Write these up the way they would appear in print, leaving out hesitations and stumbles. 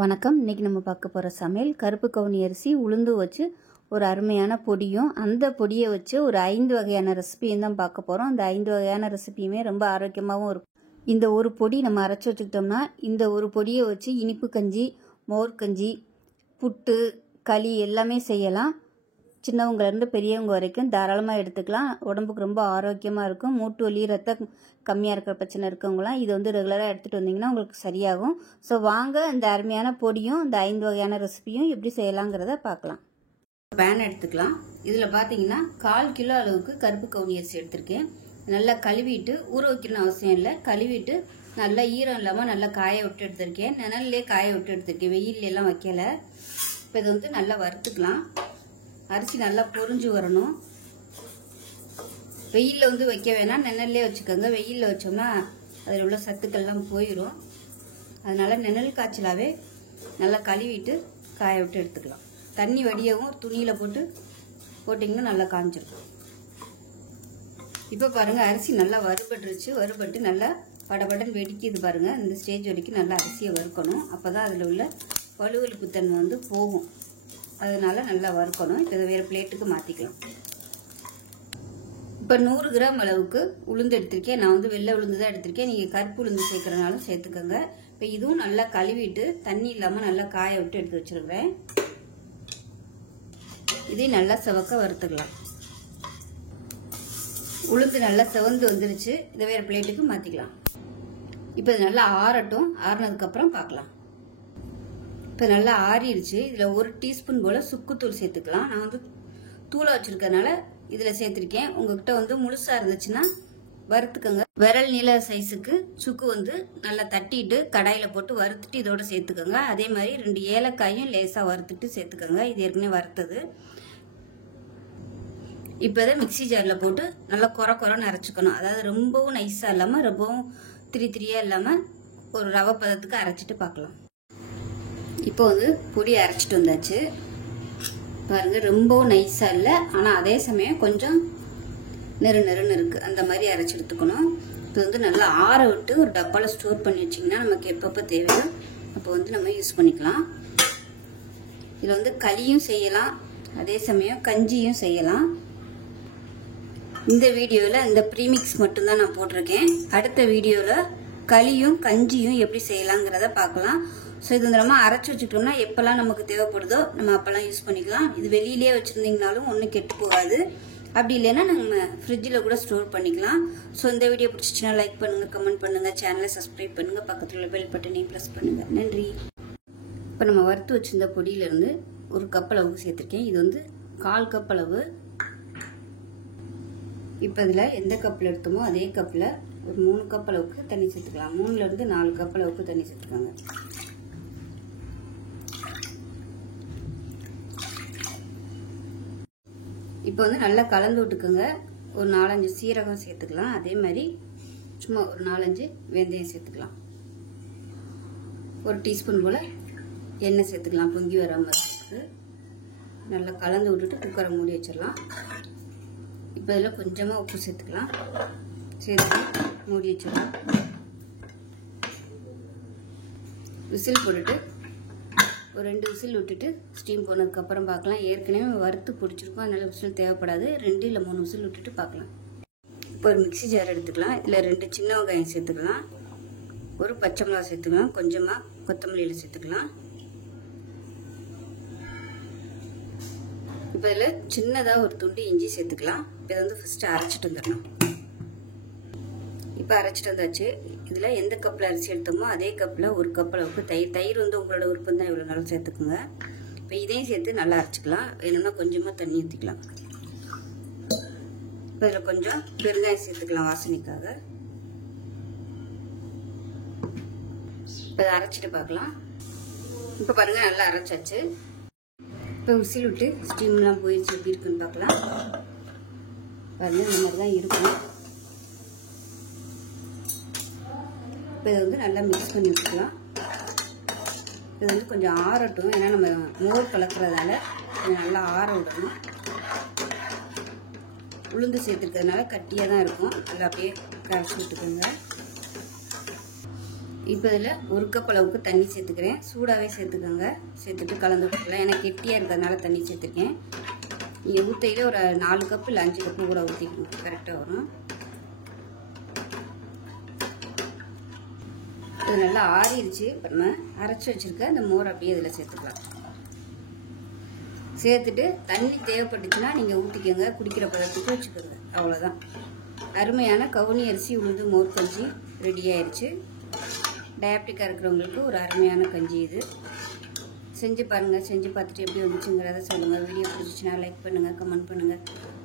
வணக்கம். இன்றைக்கி நம்ம பார்க்க போகிற சமையல் கருப்பு கவுனி அரிசி உளுந்து வச்சு ஒரு அருமையான பொடியும், அந்த பொடியை வச்சு ஒரு 5 வகையான ரெசிபியும் தான் பார்க்க போகிறோம். அந்த 5 வகையான ரெசிபியுமே ரொம்ப ஆரோக்கியமாகவும் இருக்கும். இந்த ஒரு பொடி நம்ம அரைச்சி வச்சுக்கிட்டோம்னா இந்த ஒரு பொடியை வச்சு இனிப்பு கஞ்சி, மோர் கஞ்சி, புட்டு, களி எல்லாமே செய்யலாம். சின்னவங்கலேருந்து பெரியவங்க வரைக்கும் தாராளமாக எடுத்துக்கலாம். உடம்புக்கு ரொம்ப ஆரோக்கியமாக இருக்கும். மூட்டு வலி, ரத்தம் கம்மியாக இருக்கிற பிரச்சனை இருக்கவங்களாம் இதை ரெகுலராக எடுத்துகிட்டு வந்தீங்கன்னா உங்களுக்கு சரியாகும். ஸோ வாங்க இந்த அருமையான பொடியும் இந்த 5 வகையான ரெசிபியும் எப்படி செய்யலாங்கிறத பார்க்கலாம். பேன் எடுத்துக்கலாம். இதில் பார்த்தீங்கன்னா 1/4 கிலோ அளவுக்கு கருப்பு கவுனி அரிசி எடுத்திருக்கேன். நல்லா கழுவிட்டு, ஊற வைக்கணும்னு அவசியம் இல்லை, கழுவிட்டு நல்லா ஈரம் இல்லாமல் நல்லா காய விட்டு எடுத்திருக்கேன். நிழல்லே காய விட்டு எடுத்திருக்கேன், வெயிலெல்லாம் வைக்கலை. இப்போ இது நல்லா வறுத்துக்கலாம். அரிசி நல்லா பொரிஞ்சு வரணும். வெயிலில் வைக்க வேணாம், நிழல்லே வச்சுக்கோங்க. வெயிலில் வச்சோம்னா அதில் உள்ள சத்துக்கள்லாம் போயிடும். அதனால் நிழல் காய்ச்சலாகவே நல்லா கழுவிட்டு காய விட்டு எடுத்துக்கலாம். தண்ணி வடியவும் துணியில் போட்டிங்கன்னா நல்லா காஞ்சிருக்கும். இப்போ பாருங்கள், அரிசி நல்லா வறுபட்டுருச்சு. வறுபட்டு நல்லா படபடன்னு வெடிக்குது பாருங்கள். இந்த ஸ்டேஜ் வரைக்கும் நல்லா அரிசியை வறுக்கணும். அப்போ தான் அதில் உள்ள வலுவலுப்பு தன்மை போகும். அதனால நல்லா வறுக்கணும். இப்போ இதை வேறு பிளேட்டுக்கு மாற்றிக்கலாம். இப்போ 100 கிராம் அளவுக்கு உளுந்து எடுத்திருக்கேன். நான் வெள்ளை உளுந்து தான் எடுத்திருக்கேன். நீங்கள் கருப்பு உளுந்து சேர்க்குறனாலும் சேர்த்துக்கோங்க. இப்போ இதுவும் நல்லா கழுவிட்டு தண்ணி இல்லாமல் நல்லா காய விட்டு எடுத்து வச்சுருக்கிறேன். இதையும் நல்லா செவக்க வறுத்துக்கலாம். உளுந்து நல்லா செவந்து வந்துருச்சு. இதை வேறு பிளேட்டுக்கு மாற்றிக்கலாம். இப்போ இது நல்லா ஆறட்டும். ஆறினதுக்கப்புறம் பார்க்கலாம். இப்போ நல்லா ஆறிடுச்சு. இதில் 1 டீஸ்பூன் போல் சுக்குத்தூள் சேர்த்துக்கலாம். நான் தூளை வச்சுருக்கனால இதில் சேர்த்துருக்கேன். உங்கள்கிட்ட முழுசாக இருந்துச்சுன்னா வறுத்துக்கோங்க. விரல் நீள சைஸுக்கு சுக்கு நல்லா தட்டிட்டு கடாயில் போட்டு வறுத்துட்டு இதோட சேர்த்துக்கோங்க. அதே மாதிரி 2 ஏலக்காயும் லேசாக வறுத்துட்டு சேர்த்துக்கோங்க. இது ஏற்கனவே வறுத்தது. இப்போ இதை மிக்சி ஜாரில் போட்டு நல்லா குறைன்னு அரைச்சிக்கணும். அதாவது ரொம்பவும் நைஸாக இல்லாமல் ரொம்பவும் திரியாக இல்லாமல் ஒரு ரவை பதத்துக்கு அரைச்சிட்டு பார்க்கலாம். இப்போ பொடி அரைச்சிட்டு வந்தாச்சு பாருங்கள். ரொம்பவும் நைஸாக இல்லை, ஆனால் அதே சமயம் கொஞ்சம் நெருன்னு இருக்குது. அந்த மாதிரி அரைச்சி எடுத்துக்கணும். இப்போ நல்லா ஆற விட்டு ஒரு டப்பாவில் ஸ்டோர் பண்ணி வச்சிங்கன்னா நமக்கு எப்பப்போ தேவையோ அப்போ நம்ம யூஸ் பண்ணிக்கலாம். இதில் களியும் செய்யலாம், அதே சமயம் கஞ்சியும் செய்யலாம். இந்த வீடியோவில் இந்த ப்ரீமிக்ஸ் மட்டும்தான் நான் போட்டிருக்கேன். அடுத்த வீடியோவில் களியும் கஞ்சியும் எப்படி செய்யலாங்கிறத பார்க்கலாம். ஸோ இது நம்ம அரைச்சி வச்சுக்கிட்டோம்னா எப்போல்லாம் நமக்கு தேவைப்படுதோ நம்ம அப்போல்லாம் யூஸ் பண்ணிக்கலாம். இது வெளியிலே வச்சுருந்தீங்கனாலும் ஒன்றும் கெட்டு போகாது. அப்படி இல்லைன்னா நம்ம ஃப்ரிட்ஜில் கூட ஸ்டோர் பண்ணிக்கலாம். ஸோ இந்த வீடியோ பிடிச்சிச்சுன்னா லைக் பண்ணுங்கள், கமெண்ட் பண்ணுங்கள், சேனலை சப்ஸ்கிரைப் பண்ணுங்கள், பக்கத்தில் உள்ள பெல் பட்டனையும் ப்ரெஸ் பண்ணுங்கள். நன்றி. இப்போ நம்ம வறுத்து வச்சுருந்த பொடியிலேருந்து 1 கப் அளவுக்கு சேர்த்துருக்கேன். இது 1/4 கப் அளவு. இப்போ இதில் எந்த கப்பில் எடுத்தோமோ அதே கப்பில் ஒரு 3 கப் அளவுக்கு தண்ணி சேர்த்துக்கலாம். 3லேருந்து 4 கப் அளவுக்கு தண்ணி சேர்த்துக்காங்க. இப்போ நல்லா கலந்து விட்டுக்குங்க. ஒரு 4-5 சீரகம் சேர்த்துக்கலாம். அதே மாதிரி சும்மா ஒரு 4-5 வெந்தயம் சேர்த்துக்கலாம். 1 டீஸ்பூன் போல் எண்ணெய் சேர்த்துக்கலாம். பொங்கி வர மாதிரி நல்லா கலந்து விட்டுட்டு குக்கரை மூடி வச்சிடலாம். இப்போ இதில் கொஞ்சமாக உப்பு சேர்த்துக்கலாம். சேர்த்து மூடி வச்சிடலாம். விசில் போட்டுட்டு ஒரு 2 விசில் விட்டுட்டு ஸ்டீம் போனதுக்கப்புறம் பார்க்கலாம். ஏற்கனவே வறுத்து பிடிச்சிருக்கோம், அதனால் விசில் தேவைப்படாது. 2 இல்லை 3 விசில் விட்டுட்டு பார்க்கலாம். இப்போ ஒரு மிக்சி ஜார் எடுத்துக்கலாம். இதில் 2 சின்ன வெங்காயம் சேர்த்துக்கலாம். ஒரு பச்சை மிளகா சேர்த்துக்கலாம். கொஞ்சமாக கொத்தமல்லியில் சேர்த்துக்கலாம். இப்போ இதில் சின்னதாக ஒரு துண்டு இஞ்சி சேர்த்துக்கலாம். இதை ஃபஸ்ட்டு அரைச்சிட்டு வந்துடணும். இப்போ அரைச்சிட்டு வந்தாச்சு. இதில் எந்த கப்பில் அரிசி எடுத்தோமோ அதே கப்பில் 1 கப் அளவுக்கு தயிர் உங்களோட விருப்பம் தான், இவ்வளோ நாளும் சேர்த்துக்குங்க. இப்போ இதையும் சேர்த்து நல்லா அரைச்சிக்கலாம். வேணும்னா கொஞ்சமாக தண்ணி ஊற்றிக்கலாம். இப்போ இதில் கொஞ்சம் பெருங்காயம் சேர்த்துக்கலாம் வாசனைக்காக. இப்போ இதை அரைச்சிட்டு பார்க்கலாம். இப்போ பாருங்கள், நல்லா அரைச்சாச்சு. இப்போ விசில் விட்டு ஸ்டீம்லாம் போயிடுச்சு. எப்படி இருக்குன்னு பார்க்கலாம். பாருங்கள், இந்த மாதிரி தான் இருக்கும். இப்போ இதை நல்லா மிக்ஸ் பண்ணி வச்சுக்கலாம். இது கொஞ்சம் ஆறட்டும். ஏன்னா நம்ம மோர் கலக்கிறதால கொஞ்சம் நல்லா ஆற விடணும். உளுந்து சேர்த்துருக்கிறதுனால கட்டியாக தான் இருக்கும். நல்லா அப்படியே கரைச்சி விட்டுக்கோங்க. இப்போ இதில் 1 கப் அளவுக்கு தண்ணி சேர்த்துக்கிறேன். சூடாகவே சேர்த்துக்கோங்க. சேர்த்துட்டு கலந்து விட்டுக்கலாம். ஏன்னா கெட்டியாக இருக்கிறதுனால தண்ணி சேர்த்துருக்கேன். நீங்கள் ஊற்றையில் ஒரு 4 கப்பு இல்லை 5 கப்பு கூட ஊற்றிக்கணும். கரெக்டாக வரும். இது நல்லா ஆறிடுச்சு. இப்போ நம்ம அரைச்சி வச்சுருக்க அந்த மோர் அப்படியே இதில் சேர்த்துக்கலாம். சேர்த்துட்டு தண்ணி தேவைப்பட்டுச்சுன்னா நீங்கள் ஊற்றிக்கோங்க. குடிக்கிற பதத்துக்கு வச்சுக்கோங்க. அவ்வளோதான். அருமையான கவுனி அரிசி உளுந்து மோர் கஞ்சி ரெடி ஆயிடுச்சு. டயபெட்டிக்காக இருக்கிறவங்களுக்கு ஒரு அருமையான கஞ்சி இது. செஞ்சு பாருங்கள். செஞ்சு பார்த்துட்டு எப்படி வந்துச்சுங்கிறத சொல்லுங்கள். வீடியோ பிடிச்சிச்சுன்னா லைக் பண்ணுங்கள், கமெண்ட் பண்ணுங்கள்,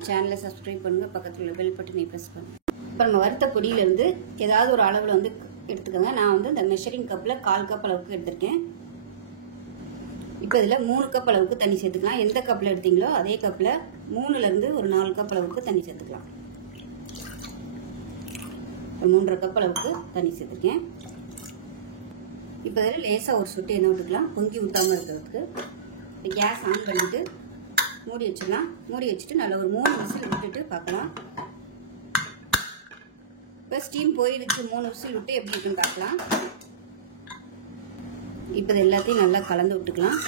சேனலை சப்ஸ்கிரைப் பண்ணுங்கள், பக்கத்தில் உள்ள பெல் பட்டனை ப்ரெஸ் பண்ணுங்கள். இப்போ நம்ம வறுத்த பொடியிலேருந்து ஏதாவது ஒரு அளவில் வந்து எடுத்துக்கோங்க. நான் வந்து இந்த மெஷரிங் கப்பில் 1/4 கப் அளவுக்கு எடுத்திருக்கேன். இப்போ இதில் 3 கப் அளவுக்கு தண்ணி சேர்த்துக்கலாம். எந்த கப்பில் எடுத்தீங்களோ அதே கப்பில் 3லேருந்து ஒரு 4 கப் அளவுக்கு தண்ணி சேர்த்துக்கலாம். 3.5 கப் அளவுக்கு தண்ணி சேர்த்துருக்கேன். இப்போ இதில் லேசாக ஒரு சொட்டு எண்ணெய் விட்டுக்கலாம். பொங்கி ஊற்றாமல் இருக்கிறதுக்கு. கேஸ் ஆன் பண்ணிவிட்டு மூடி வச்சிடலாம். மூடி வச்சுட்டு நல்லா ஒரு 3 விசில் விட்டுட்டு பார்க்கலாம். இப்போ ஸ்டீம் போயிடுச்சு. 3 விசில் விட்டு எப்படி இருக்குன்னு பார்க்கலாம். இப்போ இது எல்லாத்தையும் நல்லா கலந்து விட்டுக்கலாம்.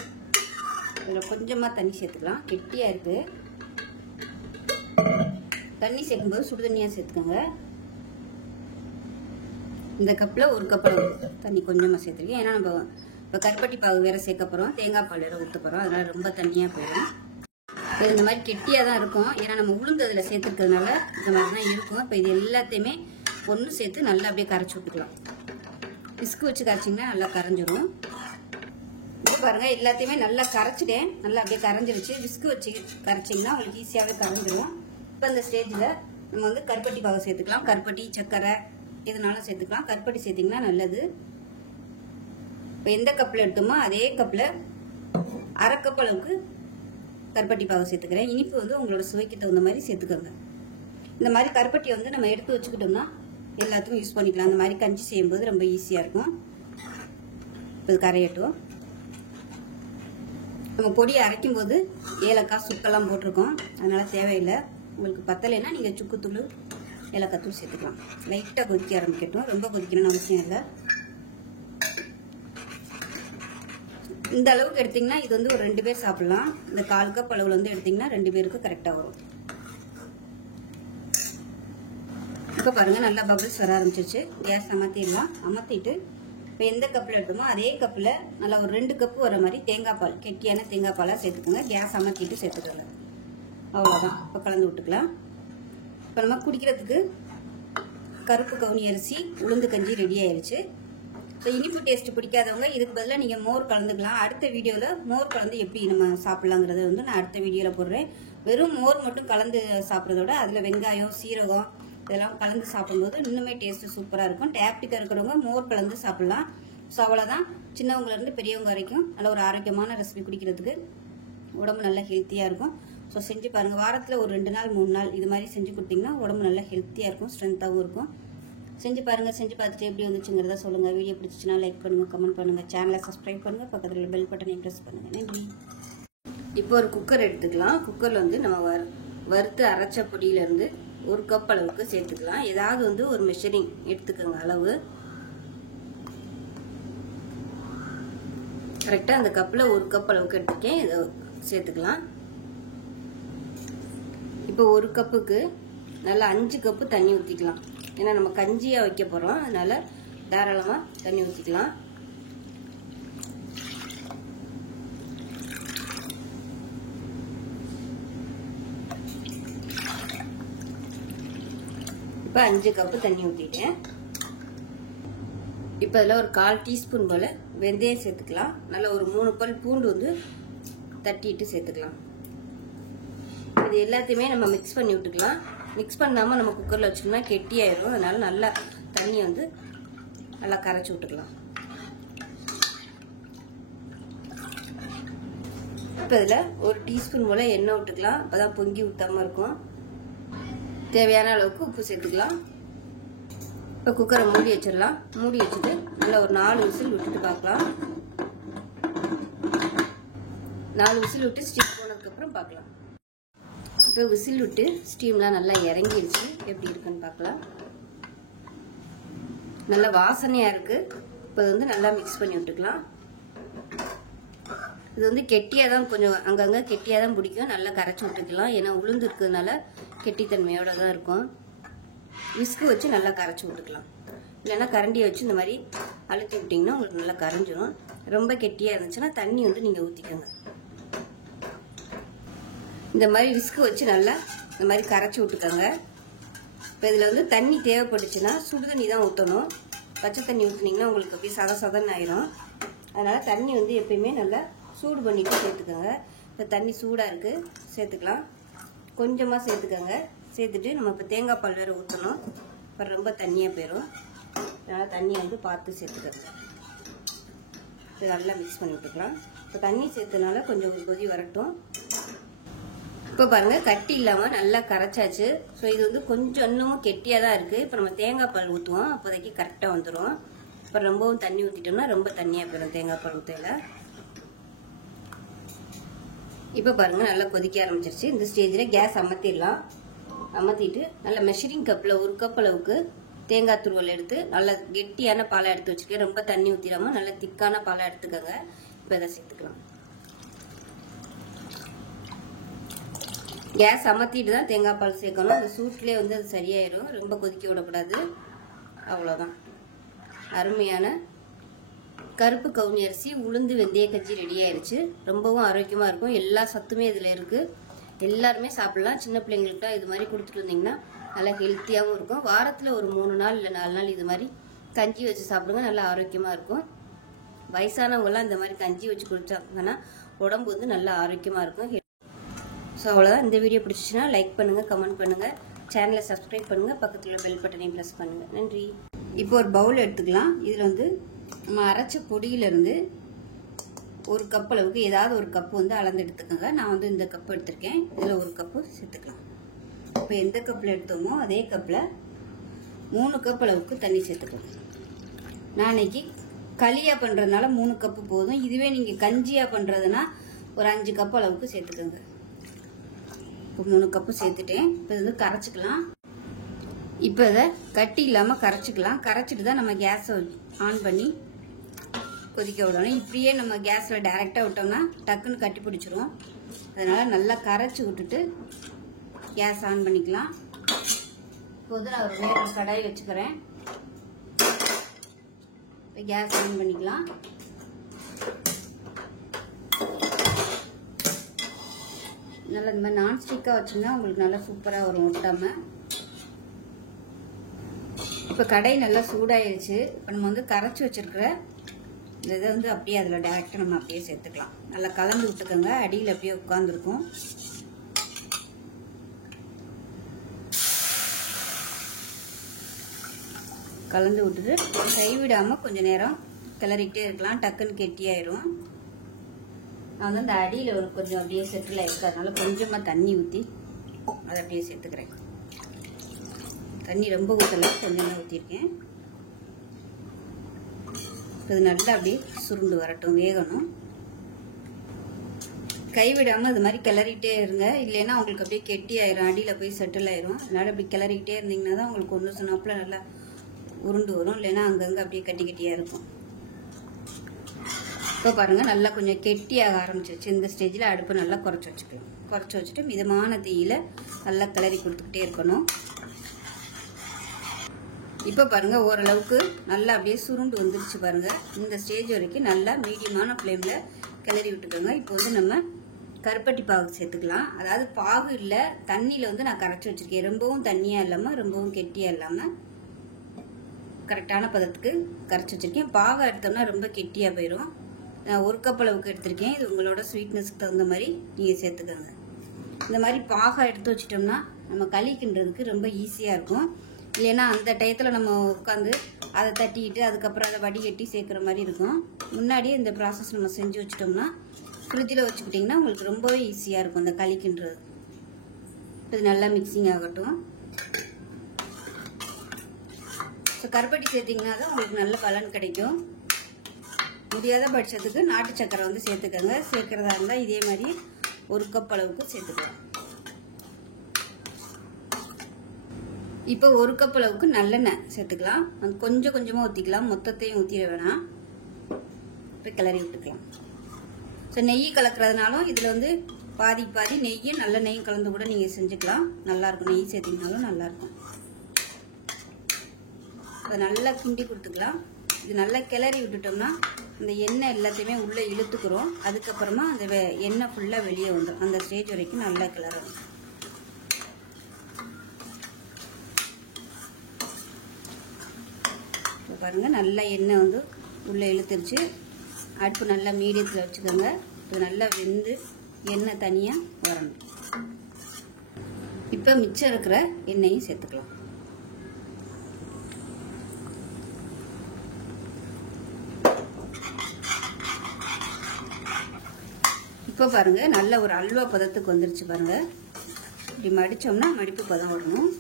இதில் கொஞ்சமாக தண்ணி சேர்த்துக்கலாம். கெட்டியாக இருக்குது. தண்ணி சேர்க்கும்போது சுடு தண்ணியாக சேர்த்துக்கோங்க. இந்த கப்பில் 1 கப் அளவு தண்ணி கொஞ்சமாக சேர்த்துருக்கேன். ஏன்னா நம்ம இப்போ கருப்பட்டி பாகு வேறு சேர்க்க போகிறோம், தேங்காய் பால் வேறு ஊற்ற போகிறோம். அதனால் ரொம்ப தண்ணியாக போயிடும். இப்போ இந்த மாதிரி கெட்டியாக தான் இருக்கும். ஏன்னா நம்ம உளுந்து அதில் சேர்த்துருக்கிறதுனால இந்த மாதிரி தான் இருக்கும். இப்போ இது எல்லாத்தையுமே ஒன்று சேர்த்து நல்லா அப்படியே கரைச்சி விட்டுக்கலாம். விஸ்கு வச்சு கரைச்சிங்கன்னா நல்லா கரைஞ்சிடும். இப்போ பாருங்கள், எல்லாத்தையுமே நல்லா கரைச்சிட்டேன். நல்லா அப்படியே கரைஞ்சிருச்சு. விஸ்கு வச்சு கரைச்சிங்கன்னா உங்களுக்கு ஈஸியாகவே கரைஞ்சிடும். இப்போ இந்த ஸ்டேஜில் நம்ம வந்து கருப்பட்டி பாகு சேர்த்துக்கலாம். கருப்பட்டி, சர்க்கரை எதுனாலும் சேர்த்துக்கலாம். கருப்பட்டி சேர்த்திங்கன்னா நல்லது. இப்போ எந்த கப்பில் எடுத்தோமோ அதே கப்பில் 1/2 கப் அளவுக்கு கருப்பட்டி பாகு சேர்த்துக்கிறேன். இனிப்பு வந்து உங்களோட சுவைக்கு தகுந்த மாதிரி சேர்த்துக்கோங்க. இந்த மாதிரி கருப்பட்டியை வந்து நம்ம எடுத்து வச்சுக்கிட்டோம்னா எல்லாத்துக்கும் யூஸ் பண்ணிக்கலாம். அந்த மாதிரி கஞ்சி செய்யும்போது ரொம்ப ஈஸியாக இருக்கும். இப்போ இது கரையட்டும். நம்ம பொடியை அரைக்கும் போது ஏலக்காய், சுக்கெல்லாம் போட்டிருக்கோம். அதனால் தேவையில்லை. உங்களுக்கு பத்தலைன்னா நீங்கள் சுக்குத்தூள், ஏலக்காய் தூள் சேர்த்துக்கலாம். லைட்டாக கொதிக்க ஆரம்பிக்கட்டும். ரொம்ப கொதிக்கணும்னு அவசியம் இல்லை. இந்த அளவுக்கு எடுத்திங்கன்னா இது வந்து ஒரு 2 பேர் சாப்பிட்லாம். இந்த 1/4 கப் அளவில் வந்து எடுத்திங்கன்னா 2 பேருக்கு கரெக்டாக வரும். இப்போ பாருங்கள், நல்லா பபிள்ஸ் வர ஆரம்பிச்சிருச்சு. கேஸ் அமர்த்திடலாம். அமர்த்திட்டு இப்போ எந்த கப்பில் எடுத்தோமோ அதே கப்பில் நல்லா ஒரு 2 கப்பு வர மாதிரி தேங்காய் பால், கெட்டியான தேங்காய் பாலாக சேர்த்துக்கோங்க. கேஸ் அமர்த்திட்டு சேர்த்துக்கோங்க. அவ்வளோதான். இப்போ கலந்து விட்டுக்கலாம். இப்போ நம்ம குடிக்கிறதுக்கு கருப்பு கவுனி அரிசி உளுந்து கஞ்சி ரெடி ஆயிடுச்சு. ஸோ இனிப்பு டேஸ்ட் பிடிக்காதவங்க இதுக்கு பதிலாக நீங்கள் மோர் கலந்துக்கலாம். அடுத்த வீடியோவில் மோர் கலந்து எப்படி நம்ம சாப்பிட்லாங்கிறத வந்து நான் அடுத்த வீடியோவில் போடுறேன். வெறும் மோர் மட்டும் கலந்து சாப்பிட்றதோட அதில் வெங்காயம், சீரகம் இதெல்லாம் கலந்து சாப்பிடும்போது இன்னுமே டேஸ்ட்டு சூப்பராக இருக்கும். டயபெட்டிக்காக இருக்கிறவங்க மோர் கலந்து சாப்பிட்லாம். ஸோ அவ்வளோதான். சின்னவங்கலேருந்து பெரியவங்க வரைக்கும் நல்ல ஒரு ஆரோக்கியமான ரெசிபி குடிக்கிறதுக்கு உடம்பு நல்லா ஹெல்த்தியாக இருக்கும். ஸோ செஞ்சு பாருங்கள். வாரத்தில் ஒரு 2 நாள் 3 நாள் இது மாதிரி செஞ்சு கொடுத்தீங்கன்னா உடம்பு நல்லா ஹெல்த்தியாக இருக்கும், ஸ்ட்ரென்த்தாகவும் இருக்கும். செஞ்சு பாருங்கள். செஞ்சு பார்த்துட்டு எப்படி வந்துச்சுங்கிறத சொல்லுங்கள். வீடியோ பிடிச்சிச்சுன்னா லைக் பண்ணுங்கள், கமெண்ட் பண்ணுங்கள், சேனலை சப்ஸ்கிரைப் பண்ணுங்கள், பக்கத்தில் பெல் பட்டனை ப்ரெஸ் பண்ணுங்கள். நன்றி. இப்போ ஒரு குக்கர் எடுத்துக்கலாம். குக்கரில் வந்து நம்ம வறுத்து அரைச்ச பொடியிலேருந்து 1 கப் அளவுக்கு சேர்த்துக்கலாம். ஏதாவது வந்து ஒரு மெஷரிங் எடுத்துக்கோங்க அளவு. கரெக்டாக அந்த கப்பில் 1 கப் அளவுக்கு எடுத்துக்கேன். இதை சேர்த்துக்கலாம். இப்போ 1 கப்புக்கு நல்லா 5 கப்பு தண்ணி ஊற்றிக்கலாம். ஏன்னா நம்ம கஞ்சியாக வைக்க போகிறோம். அதனால் தாராளமாக தண்ணி ஊற்றிக்கலாம். இப்போ 5 கப்பு தண்ணி ஊற்றிட்டேன். இப்போ அதில் ஒரு 1/4 டீஸ்பூன் போல் வெந்தயம் சேர்த்துக்கலாம். நல்லா ஒரு 3 பல் பூண்டு வந்து தட்டிட்டு சேர்த்துக்கலாம். இது எல்லாத்தையுமே நம்ம மிக்ஸ் பண்ணி விட்டுக்கலாம். மிக்ஸ் பண்ணாமல் நம்ம குக்கரில் வச்சோம்னா கெட்டியாயிடும். அதனால நல்லா தண்ணியை வந்து நல்லா கரைச்சி விட்டுக்கலாம். இப்போ இதில் ஒரு டீஸ்பூன் போல் எண்ணெய் விட்டுக்கலாம். அப்போ தான் பொங்கி ஊற்றாமல் இருக்கும். தேவையான அளவுக்கு உப்பு சேர்த்துக்கலாம். இப்போ குக்கரை மூடி வச்சிடலாம். மூடி வச்சுட்டு நல்லா ஒரு 4 விசில் விட்டுட்டு பார்க்கலாம். 4 விசில் விட்டு ஸ்டீம் போனதுக்கப்புறம் பார்க்கலாம். இப்போ விசில் விட்டு ஸ்டீம்லாம் நல்லா இறங்கிடுச்சு. எப்படி இருக்குன்னு பார்க்கலாம். நல்ல வாசனையாக இருக்குது. இப்போ வந்து நல்லா மிக்ஸ் பண்ணி விட்டுக்கலாம். இது வந்து கெட்டியாக தான், கொஞ்சம் அங்கங்கே கெட்டியாக தான் பிடிக்கும். நல்லா கரைச்சி விட்டுக்கலாம். ஏன்னா உளுந்து இருக்கிறதுனால கெட்டித்தன்மையோட தான் இருக்கும். விஸ்கு வச்சு நல்லா கரைச்சி விட்டுக்கலாம். இல்லைன்னா கரண்டியை வச்சு இந்த மாதிரி அழுத்தி விட்டிங்கன்னா உங்களுக்கு நல்லா கரைஞ்சிடும். ரொம்ப கெட்டியாக இருந்துச்சுன்னா தண்ணி வந்து நீங்கள் ஊற்றிக்கோங்க. இந்த மாதிரி விஸ்கு வச்சு நல்லா இந்த மாதிரி கரைச்சி விட்டுக்கோங்க. இப்போ இதில் வந்து தண்ணி தேவைப்பட்டுச்சுன்னா சுடு தண்ணி தான் ஊற்றணும். பச்சை தண்ணி ஊற்றினீங்கன்னா உங்களுக்கு அப்படியே சதன்னு ஆயிரும். அதனால் தண்ணி வந்து எப்பயுமே நல்லா சூடு பண்ணிவிட்டு சேர்த்துக்கோங்க. இப்போ தண்ணி சூடாக இருக்குது, சேர்த்துக்கலாம். கொஞ்சமாக சேர்த்துக்கோங்க. சேர்த்துட்டு நம்ம இப்போ தேங்காய் பால் வேறு ஊற்றணும். இப்போ ரொம்ப தண்ணியாக போயிடும். அதனால் தண்ணி வந்து பார்த்து சேர்த்துக்கோங்க. இப்போ நல்லா மிக்ஸ் பண்ணி விட்டுக்கலாம். இப்போ தண்ணி சேர்த்தனால கொஞ்சம் ஒரு கொதி வரட்டும். இப்போ பாருங்கள், கட்டி இல்லாமல் நல்லா கரைச்சாச்சு. ஸோ இது வந்து கொஞ்சம் இன்னமும் கெட்டியாக தான் இருக்குது. இப்போ நம்ம தேங்காய் பால் ஊற்றுவோம். அப்போதைக்கு கரெக்டாக வந்துடும். இப்போ ரொம்பவும் தண்ணி ஊற்றிட்டோம்னா ரொம்ப தண்ணியாக போயிடும் தேங்காய் பால் ஊற்றையில். இப்போ பாருங்கள், நல்லா கொதிக்க ஆரம்பிச்சிருச்சு. இந்த ஸ்டேஜில் கேஸ் அமர்த்திடலாம். அமர்த்திட்டு நல்லா மெஷரிங் கப்பில் 1 கப் அளவுக்கு தேங்காய் துருவல் எடுத்து நல்லா கெட்டியான பாலை எடுத்து வச்சுருக்கேன். ரொம்ப தண்ணி ஊற்றிடாமல் நல்லா திக்கான பாலை எடுத்துக்கோங்க. இப்போ இதை சேர்த்துக்கலாம். கேஸ் அமர்த்திட்டு தான் தேங்காய் பால் சேர்க்கணும். அந்த சூட்லேயே வந்து அது சரியாயிடும். ரொம்ப கொதிக்க விடக்கூடாது. அவ்வளோதான். அருமையான கருப்பு கவுனி அரிசி உளுந்து வெந்தய கஞ்சி ரெடி ஆயிடுச்சு. ரொம்பவும் ஆரோக்கியமாக இருக்கும். எல்லா சத்துமே இதில் இருக்குது. எல்லாருமே சாப்பிடலாம். சின்ன பிள்ளைங்கள்ட்ட இது மாதிரி கொடுத்துட்டு இருந்தீங்கன்னா நல்லா ஹெல்த்தியாகவும் இருக்கும். வாரத்தில் ஒரு 3 நாள் இல்லை 4 நாள் இது மாதிரி கஞ்சி வச்சு சாப்பிடுங்க. நல்லா ஆரோக்கியமாக இருக்கும். வயசானவங்களாம் இந்த மாதிரி கஞ்சி வச்சு குடிச்சாங்கன்னா உடம்பு வந்து நல்லா ஆரோக்கியமாக இருக்கும். ஸோ அவ்வளோதான். இந்த வீடியோ பிடிச்சிச்சுன்னா லைக் பண்ணுங்கள், கமெண்ட் பண்ணுங்கள், சேனலை சப்ஸ்கிரைப் பண்ணுங்கள், பக்கத்தில் உள்ள பெல் பட்டனையும் ப்ரெஸ் பண்ணுங்கள். நன்றி. இப்போ ஒரு பவுல் எடுத்துக்கலாம். இதில் வந்து நம்ம அரைச்ச பொடியிலேருந்து 1 கப் அளவுக்கு ஏதாவது ஒரு கப்பு வந்து அளந்து எடுத்துக்கோங்க. நான் வந்து இந்த கப்பு எடுத்திருக்கேன். இதில் 1 கப்பு சேர்த்துக்கலாம். இப்போ எந்த கப்பில் எடுத்தோமோ அதே கப்பில் 3 கப் அளவுக்கு தண்ணி சேர்த்துக்கலாம். நான் இன்னைக்கு களியாக பண்ணுறதுனால 3 கப்பு போதும். இதுவே நீங்கள் கஞ்சியாக பண்ணுறதுனா ஒரு 5 கப் அளவுக்கு சேர்த்துக்கோங்க. இப்போ 3 கப்பு சேர்த்துட்டேன். இப்போ இது வந்து கரைச்சிக்கலாம். இப்போ இதை கட்டி இல்லாமல் கரைச்சிக்கலாம். கரைச்சிட்டு தான் நம்ம கேஸை ஆன் பண்ணி கொதிக்க விடணும். இப்படியே நம்ம கேஸில் டைரெக்டாக விட்டோம்னா டக்குன்னு கட்டி பிடிச்சிரும். அதனால் நல்லா கரைச்சி விட்டுட்டு கேஸ் ஆன் பண்ணிக்கலாம். இப்போது நான் ஒரு வேறு கடாய் வச்சுக்கிறேன். இப்போ கேஸ் ஆன் பண்ணிக்கலாம். நல்லா இந்த மாதிரி நான்ஸ்டிக்காக வச்சுருந்தா உங்களுக்கு நல்லா சூப்பராக வரும் ஒட்டாமல். இப்போ கடாய் நல்லா சூடாயிருச்சு. இப்போ நம்ம வந்து கரைச்சி வச்சுருக்கிற இதை வந்து அப்படியே அதில் டேரெக்டாக நம்ம அப்படியே சேர்த்துக்கலாம். நல்லா கலந்து விட்டுக்கோங்க. அடியில் அப்படியே உட்காந்துருக்கும். கலந்து விட்டுட்டு கைவிடாமல் கொஞ்சம் நேரம் கிளறிக்கிட்டே இருக்கலாம். டக்குன்னு கெட்டியாயிரும். நான் வந்து அந்த அடியில் ஒரு கொஞ்சம் அப்படியே செட்டில் ஆகிருக்கு. அதனால கொஞ்சமாக தண்ணி ஊற்றி அதை அப்படியே சேர்த்துக்கிறேன். தண்ணி ரொம்ப ஊற்றலை, கொஞ்சமாக ஊற்றிருக்கேன். இது நல்லா அப்படியே சுருண்டு வரட்டும், வேகணும். கைவிடாமல் இது மாதிரி கிளறிட்டே இருங்க. இல்லைன்னா உங்களுக்கு அப்படியே கெட்டி ஆயிரும், அடியில் போய் செட்டில் ஆயிரும். அதனால் அப்படி கிளறிக்கிட்டே இருந்தீங்கன்னா தான் உங்களுக்கு ஒன்று சொன்னாப்புல நல்லா உருண்டு வரும். இல்லைன்னா அங்கங்கே அப்படியே கட்டி கட்டியாக இருக்கும். இப்போ பாருங்கள், நல்லா கொஞ்சம் கெட்டியாக ஆரம்பிச்சிருச்சு. இந்த ஸ்டேஜில் அடுப்பை நல்லா குறைச்சி வச்சுக்கலாம். குறைச்சி வச்சுட்டு மிதமான தீயில் நல்லா கிளறி கொடுத்துக்கிட்டே இருக்கணும். இப்போ பாருங்கள், ஓரளவுக்கு நல்லா அப்படியே சுருண்டு வந்துருச்சு பாருங்கள். இந்த ஸ்டேஜ் வரைக்கும் நல்லா மீடியமான ஃப்ளேமில் கிளறி விட்டுக்கோங்க. இப்போ வந்து நம்ம கருப்பட்டி பாகு சேர்த்துக்கலாம். அதாவது பாகு இல்லை, தண்ணியில் வந்து நான் கரைச்சி வச்சுருக்கேன். ரொம்பவும் தண்ணியாக இல்லாமல் ரொம்பவும் கெட்டியாக இல்லாமல் கரெக்டான பதத்துக்கு கரைச்சி வச்சுருக்கேன். பாகு எடுத்தோம்னா ரொம்ப கெட்டியாக போயிடும். நான் 1 கப் அளவுக்கு எடுத்திருக்கேன். இது உங்களோட ஸ்வீட்னஸ்க்கு தகுந்த மாதிரி நீங்கள் சேர்த்துக்கோங்க. இந்த மாதிரி பாகை எடுத்து வச்சிட்டோம்னா நம்ம களி கிண்டுறதுக்கு ரொம்ப ஈஸியாக இருக்கும். இல்லைன்னா அந்த டயத்தில் நம்ம உட்காந்து அதை தட்டிக்கிட்டு அதுக்கப்புறம் அதை வடிகட்டி சேர்க்குற மாதிரி இருக்கும். முன்னாடியே இந்த ப்ராசஸ் நம்ம செஞ்சு வச்சிட்டோம்னா ஃப்ரிட்ஜில் வச்சுக்கிட்டிங்கன்னா உங்களுக்கு ரொம்பவே ஈஸியாக இருக்கும் இந்த களி கிண்டுறது. இது நல்லா மிக்சிங் ஆகட்டும். ஸோ கருப்பட்டி சேர்த்திங்கன்னா தான் உங்களுக்கு நல்ல பலன் கிடைக்கும். முடியாத பட்சத்துக்கு நாட்டு சக்கரை வந்து சேர்த்துக்கோங்க. சேர்க்குறதா இருந்தால் இதே மாதிரி 1 கப் அளவுக்கு சேர்த்துக்கலாம். இப்போ 1 கப் அளவுக்கு நல்லெண்ணெய் சேர்த்துக்கலாம். அது கொஞ்சம் கொஞ்சமாக ஊற்றிக்கலாம், மொத்தத்தையும் ஊற்றிட வேணாம். இப்போ கிளறி விட்டுக்கலாம். ஸோ நெய் கலக்கிறதுனாலும் இதில் வந்து பாதி பாதி நெய்யும் நல்லெண்ணெயும் கலந்து கூட நீங்கள் செஞ்சுக்கலாம். நல்லாயிருக்கும், நெய் சேர்த்திங்கனாலும் நல்லாயிருக்கும். அதை நல்லா கிண்டி கொடுத்துக்கலாம். இது நல்லா கிளறி விட்டுட்டோம்னா இந்த எண்ணெய் எல்லாத்தையுமே உள்ளே இழுத்துக்கிறோம். அதுக்கப்புறமா அந்த எண்ணெய் ஃபுல்லாக வெளியே வந்துடும். அந்த ஸ்டேஜ் வரைக்கும் நல்லா கிளறணும். இப்போ பாருங்கள், நல்லா எண்ணெய் வந்து உள்ளே இழுத்துருச்சு. அடுப்பு நல்லா மீடியத்தில் வச்சுக்கோங்க. இது நல்லா வெந்து எண்ணெய் தனியாக வரணும். இப்போ மிச்சம் இருக்கிற எண்ணெயும் சேர்த்துக்கலாம். இப்போ பாருங்கள், நல்ல ஒரு அல்வா பதத்துக்கு வந்துருச்சு பாருங்கள். இப்படி மடித்தோம்னா மடிப்பு பதம் வரணும்.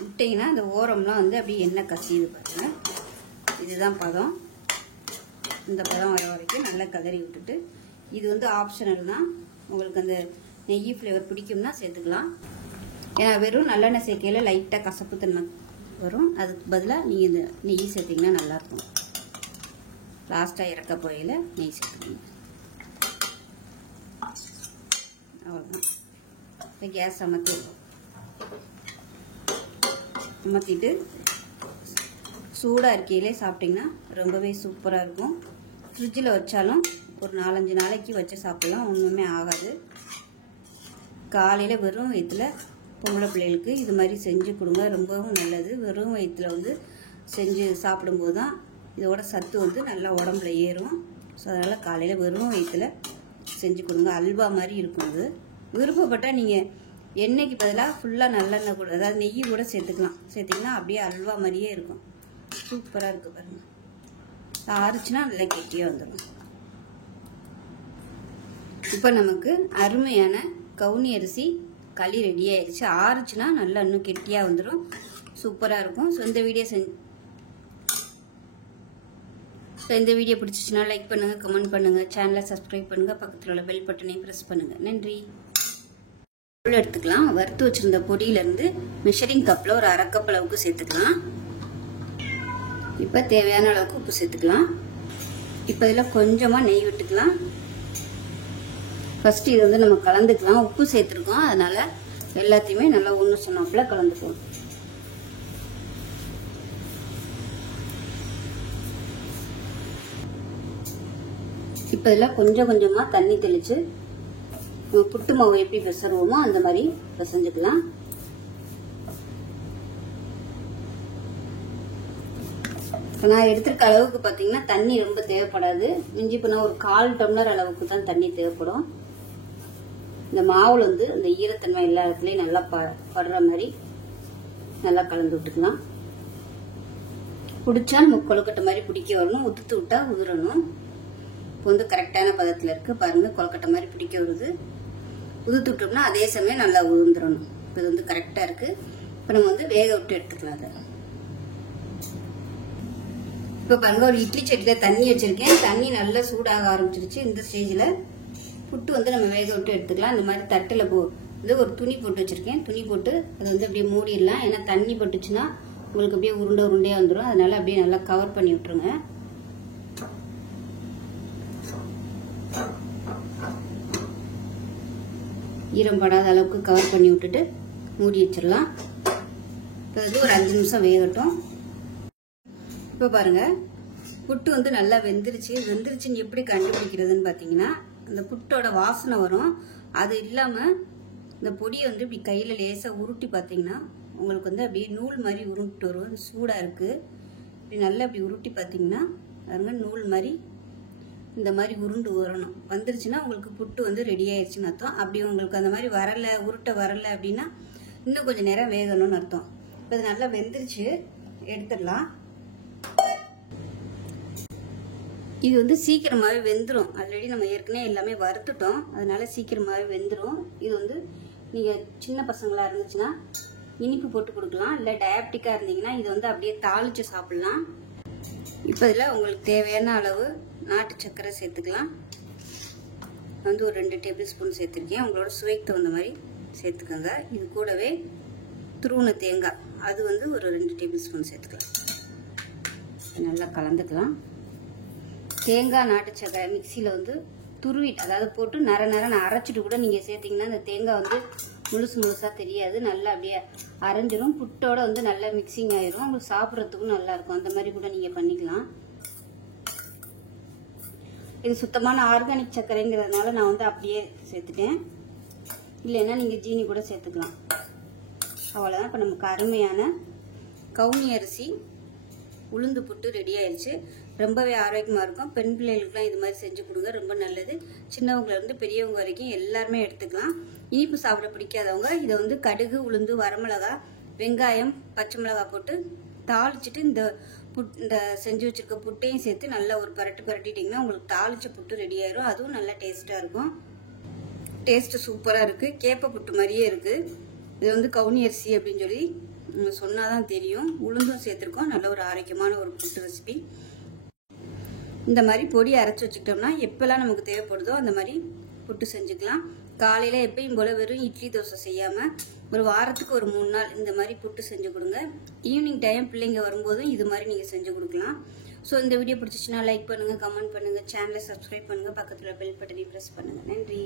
விட்டிங்கன்னா அந்த ஓரம்லாம் வந்து அப்படியே எண்ணெய் கசியுது பாருங்கள். இதுதான் பதம். இந்த பதம் வர வரைக்கும் நல்லா கலரி விட்டுட்டு, இது வந்து ஆப்ஷனல் தான். உங்களுக்கு அந்த நெய் ஃப்ளேவர் பிடிக்கும்னா சேர்த்துக்கலாம். ஏன்னா வெறும் நல்லெண்ணெய் சேர்க்கையில் லைட்டாக கசப்பு தன்மை வரும். அதுக்கு பதிலாக நீங்கள் இந்த நெய் சேர்த்திங்கன்னா நல்லாயிருக்கும். லாஸ்ட்டாக இறக்க போகையில் நெய் சேர்த்துக்கணும். அவ்வளோதான். இப்போ கேஸ் அமர்த்திட்டு சூடாக இருக்கையிலே சாப்பிட்டிங்கன்னா ரொம்பவே சூப்பராக இருக்கும். ஃப்ரிட்ஜில் வச்சாலும் ஒரு 4-5 நாளைக்கு வச்சு சாப்பிட்லாம், ஒன்றுமே ஆகாது. காலையில் வெறும் வயிற்றில் பொம்பளை பிள்ளைகளுக்கு இது மாதிரி செஞ்சு கொடுங்க, ரொம்பவும் நல்லது. வெறும் வயிற்றில் வந்து செஞ்சு சாப்பிடும்போது தான் இதோட சத்து வந்து நல்லா உடம்புல ஏறும். ஸோ அதனால் காலையில் வெறும் வயிற்றில் செஞ்சு கொடுங்க. அல்வா மாதிரி இருக்கும். இது விருப்பப்பட்டால் நீங்கள் எண்ணெய்க்கு பதிலாக ஃபுல்லாக நல்லெண்ணெய் கூட, அதாவது நெய் கூட சேர்த்துக்கலாம். சேர்த்திங்கன்னா அப்படியே அல்வா மாதிரியே இருக்கும். சூப்பராக இருக்குது பாருங்கள். ஆறுச்சுன்னா நல்லா கெட்டியாக வந்துடும். இப்போ நமக்கு அருமையான கவுனி அரிசி களி ரெடி ஆயிடுச்சு. ஆறுச்சுன்னா நல்லா இன்னும் கெட்டியாக வந்துடும். சூப்பராக இருக்கும். ஸோ இந்த வீடியோ பிடிச்சிச்சுன்னா லைக் பண்ணுங்கள், கமெண்ட் பண்ணுங்கள், சேனலை சப்ஸ்கிரைப் பண்ணுங்கள், பக்கத்தில் உள்ள பெல் பட்டனை ப்ரெஸ் பண்ணுங்கள். நன்றி. எடுத்துக்கலாம். வறுத்து வச்சுருந்த பொடியிலேருந்து மெஷரிங் கப்பில் ஒரு 1/2 கப் அளவுக்கு சேர்த்துக்கலாம். இப்போ தேவையான அளவுக்கு உப்பு சேர்த்துக்கலாம். இப்போ இதில் கொஞ்சமாக நெய் விட்டுக்கலாம். ஃபஸ்ட்டு இது வந்து நம்ம கலந்துக்கலாம். உப்பு சேர்த்துருக்கோம், அதனால் எல்லாத்தையுமே நல்லா ஒன்று சொன்னாப்புல கலந்துக்குவோம். இப்போ இதில் கொஞ்சம் கொஞ்சமாக தண்ணி தெளித்து புட்டு மாவு எப்படி பிசைவோமோ அந்த மாதிரி பிசைஞ்சுக்கலாம். இப்போ நான் எடுத்துருக்க அளவுக்கு பார்த்தீங்கன்னா தண்ணி ரொம்ப தேவைப்படாது. மிஞ்சி போனால் ஒரு 1/4 டம்ளர் அளவுக்கு தான் தண்ணி தேவைப்படும். இந்த மாவுல வந்து அந்த ஈரத்தன்மை எல்லா இடத்துலையும் நல்லா படுற மாதிரி நல்லா கலந்து விட்டுக்கலாம். பிடிச்சா நம்ம கொழுக்கட்டை மாதிரி பிடிக்க வரணும். உதுத்து விட்டா உதிரணும். இப்போ வந்து கரெக்டான பதத்தில் இருக்குது பாருங்கள். கொழுக்கட்டை மாதிரி பிடிக்க வருது. உதுத்து விட்டோம்னா அதே சமயம் நல்லா உதிர்ந்துடணும். இப்போ இது வந்து கரெக்டாக இருக்குது. இப்போ நம்ம வந்து வேக விட்டு எடுத்துக்கலாம். அதை இப்போ பாருங்கள், ஒரு இட்லி சட்டியில் தண்ணி வச்சுருக்கேன். தண்ணி நல்லா சூடாக ஆரம்பிச்சிருச்சு. இந்த ஸ்டேஜில் புட்டு வந்து நம்ம வேக விட்டு எடுத்துக்கலாம். இந்த மாதிரி தட்டில் வந்து ஒரு துணி போட்டு வச்சுருக்கேன். துணி போட்டு அதை வந்து அப்படியே மூடிடலாம். ஏன்னா தண்ணி பட்டுச்சுன்னா உங்களுக்கு அப்படியே உருண்டையாக வந்துடும். அதனால் அப்படியே நல்லா கவர் பண்ணி விட்டுருங்க. ஈரம் படாத அளவுக்கு கவர் பண்ணி விட்டுட்டு மூடி வச்சிடலாம். இப்போ இது ஒரு 5 நிமிஷம் வேகட்டும். இப்போ பாருங்கள், புட்டு வந்து நல்லா வெந்துருச்சுன்னு எப்படி கண்டுபிடிக்கிறதுன்னு பார்த்தீங்கன்னா, அந்த புட்டோட வாசனை வரும். அது இல்லாமல் இந்த பொடியை வந்து இப்படி கையில் லேசாக உருட்டி பார்த்தீங்கன்னா உங்களுக்கு வந்து அப்படியே நூல் மாதிரி உருட்டு வரும். சூடாக இருக்குது. இப்படி நல்லா இப்படி உருட்டி பார்த்தீங்கன்னா பாருங்க, நூல் மாதிரி இந்த மாதிரி உருண்டு வரணும். வந்துருச்சுன்னா உங்களுக்கு புட்டு வந்து ரெடி ஆயிடுச்சுன்னு அர்த்தம். அப்படி உங்களுக்கு அந்த மாதிரி உருட்ட வரலை அப்படின்னா இன்னும் கொஞ்சம் நேரம் வேகணும்னு அர்த்தம். இப்போ இது நல்லா வெந்துருச்சு, எடுத்துடலாம். இது வந்து சீக்கிரமாகவே வெந்துடும். ஆல்ரெடி நம்ம ஏற்கனவே எல்லாமே வறுத்துட்டோம், அதனால சீக்கிரமாகவே வெந்துடும். இது வந்து நீங்கள் சின்ன பசங்களாக இருந்துச்சுன்னா இனிப்பு போட்டு கொடுக்கலாம். இல்லை டயபெட்டிக்காக இருந்தீங்கன்னா இது வந்து அப்படியே தாளித்து சாப்பிட்லாம். இப்போ இதில் உங்களுக்கு தேவையான அளவு நாட்டு சர்க்கரை சேர்த்துக்கலாம். வந்து ஒரு 2 டேபிள் ஸ்பூன் சேர்த்துருக்கேன். உங்களோட சுவைக்கு தகுந்த மாதிரி சேர்த்துக்கோங்க. இது கூடவே துருவன தேங்காய் அது வந்து ஒரு 2 டேபிள் ஸ்பூன் சேர்த்துக்கலாம். நல்லா கலந்துக்கலாம். தேங்காய் நாட்டு சக்கரை மிக்சியில் வந்து துருவிட்டு அதாவது போட்டு நர அரைச்சிட்டு கூட நீங்கள் சேர்த்திங்கன்னா அந்த தேங்காய் வந்து முழுசாக தெரியாது. நல்லா அப்படியே அரைஞ்சிரும். புட்டோட வந்து நல்லா மிக்சிங் ஆயிரும். உங்களுக்கு சாப்பிட்றதுக்கும் நல்லாயிருக்கும். அந்த மாதிரி கூட நீங்கள் பண்ணிக்கலாம். இது சுத்தமான ஆர்கானிக் சர்க்கரைங்கிறதுனால நான் வந்து அப்படியே சேர்த்துட்டேன். இல்லைன்னா நீங்கள் ஜீனி கூட சேர்த்துக்கலாம். அவ்வளோதான். இப்போ நமக்கு அருமையான கவுனி அரிசி உளுந்து புட்டு ரெடி ஆயிடுச்சு. ரொம்பவே ஆரோக்கியமாக இருக்கும். பெண் பிள்ளைகளுக்குலாம் இது மாதிரி செஞ்சு கொடுங்க, ரொம்ப நல்லது. சின்னவங்கலேருந்து பெரியவங்க வரைக்கும் எல்லாருமே எடுத்துக்கலாம். இனிப்பு சாப்பிட பிடிக்காதவங்க இதை வந்து கடுகு, உளுந்து, வரமிளகா, வெங்காயம், பச்சை மிளகாய் போட்டு தாளிச்சிட்டு இந்த செஞ்சு வச்சிருக்க புட்டையும் சேர்த்து நல்லா ஒரு பரட்டிட்டிங்கன்னா உங்களுக்கு தாளிச்ச புட்டு ரெடி ஆயிரும். அதுவும் நல்லா டேஸ்ட்டாக இருக்கும். டேஸ்ட்டு சூப்பராக இருக்குது. கேப்ப புட்டு மாதிரியே இருக்குது. இது வந்து கவுனி அரிசி அப்படின்னு சொல்லி சொன்னால் தான் தெரியும். உளுந்தும் சேர்த்துருக்கோம். நல்ல ஒரு ஆரோக்கியமான ஒரு புட்டு ரெசிபி. இந்த மாதிரி பொடி அரைச்சி வச்சுக்கிட்டோம்னா எப்போல்லாம் நமக்கு தேவைப்படுதோ அந்த மாதிரி புட்டு செஞ்சுக்கலாம். காலையில் எப்பயும் போல் வெறும் இட்லி தோசை செய்யாமல் ஒரு வாரத்துக்கு ஒரு 3 நாள் இந்த மாதிரி புட்டு செஞ்சு கொடுங்க. ஈவினிங் டைம் பிள்ளைங்க வரும்போதும் இது மாதிரி நீங்கள் செஞ்சு கொடுக்கலாம். ஸோ இந்த வீடியோ பிடிச்சிச்சுன்னா லைக் பண்ணுங்கள், கமெண்ட் பண்ணுங்கள், சேனலை சப்ஸ்கிரைப் பண்ணுங்கள், பக்கத்தில் பெல் பட்டனை ப்ரெஸ் பண்ணுங்கள். நன்றி.